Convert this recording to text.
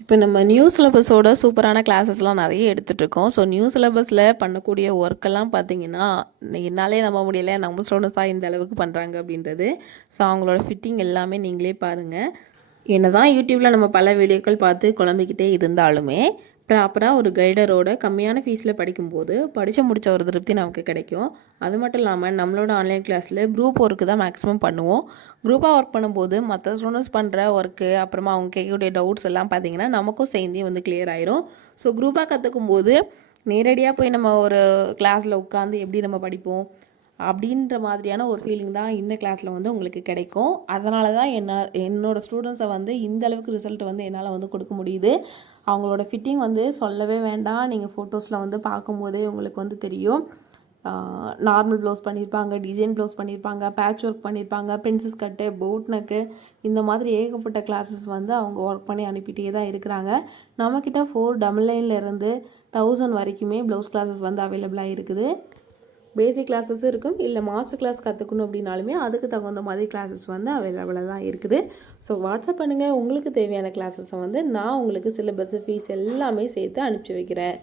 இப்போ நம்ம நியூ சிலபஸோட சூப்பரான கிளாஸஸ்லாம் நிறைய எடுத்துகிட்ருக்கோம் ஸோ நியூ சிலபஸில் பண்ணக்கூடிய ஒர்க்கெல்லாம் பார்த்தீங்கன்னா என்னாலே நம்ப முடியல. நம்ம ஸ்டூடெண்ட்ஸாக இந்த அளவுக்கு பண்ணுறாங்க அப்படின்றது. ஸோ அவங்களோட ஃபிட்டிங் எல்லாமே நீங்களே பாருங்கள் என்ன தான் யூடியூப்பில் நம்ம பல வீடியோக்கள் பார்த்து குழம்பிக்கிட்டே இருந்தாலுமே ப்ராப்பராக ஒரு கைடரோட கம்மியான ஃபீஸில் படிக்கும்போது படித்து முடித்த ஒரு திருப்தி நமக்கு கிடைக்கும். அது மட்டும் இல்லாமல் நம்மளோட ஆன்லைன் கிளாஸில் குரூப் ஒர்க்கு தான் மேக்ஸிமம் பண்ணுவோம். குரூப்பாக ஒர்க் பண்ணும்போது மற்ற ஸ்டூடெண்ட்ஸ் பண்ணுற ஒர்க்கு அப்புறமா அவங்க கேட்கக்கூடிய டவுட்ஸ் எல்லாம் பார்த்தீங்கன்னா நமக்கும் சேர்ந்தே வந்து கிளியர் ஆயிரும். ஸோ குரூப்பாக கற்றுக்கும் போது நேரடியாக போய் நம்ம ஒரு கிளாஸில் உட்காந்து எப்படி நம்ம படிப்போம்? அப்படின்ற மாதிரியான ஒரு ஃபீலிங் தான் இந்த கிளாஸில் வந்து உங்களுக்கு கிடைக்கும். அதனால தான் என்ன என்னோடய ஸ்டூடெண்ட்ஸை வந்து இந்த அளவுக்கு ரிசல்ட் வந்து என்னால் வந்து கொடுக்க முடியுது. அவங்களோட ஃபிட்டிங் வந்து சொல்லவே வேண்டாம். நீங்கள் ஃபோட்டோஸில் வந்து பார்க்கும்போதே உங்களுக்கு வந்து தெரியும். நார்மல் ப்ளவுஸ் பண்ணியிருப்பாங்க டிசைன் ப்ளவுஸ் பண்ணியிருப்பாங்க பேட்ச் ஒர்க் பண்ணியிருப்பாங்க பென்சில்ஸ் கட்டு போட் இந்த மாதிரி ஏகப்பட்ட கிளாஸஸ் வந்து அவங்க ஒர்க் பண்ணி அனுப்பிட்டே தான் இருக்கிறாங்க. நம்மக்கிட்ட ஃபோர் டபுள் இருந்து தௌசண்ட் வரைக்குமே ப்ளவுஸ் கிளாஸஸ் வந்து அவைலபிளாக இருக்குது. பேசிக் கிளாஸஸும் இருக்கும். இல்லை மாஸ்டர் கிளாஸ் கற்றுக்கணும் அப்படின்னாலுமே அதுக்கு தகுந்த மாதிரி கிளாஸஸ் வந்து அவைலபிளாக தான் இருக்குது. ஸோ வாட்ஸ்அப் பண்ணுங்கள் உங்களுக்கு தேவையான கிளாஸஸை வந்து நான் உங்களுக்கு சிலபஸ் ஃபீஸ் எல்லாமே சேர்த்து அனுப்பிச்சி வைக்கிறேன்.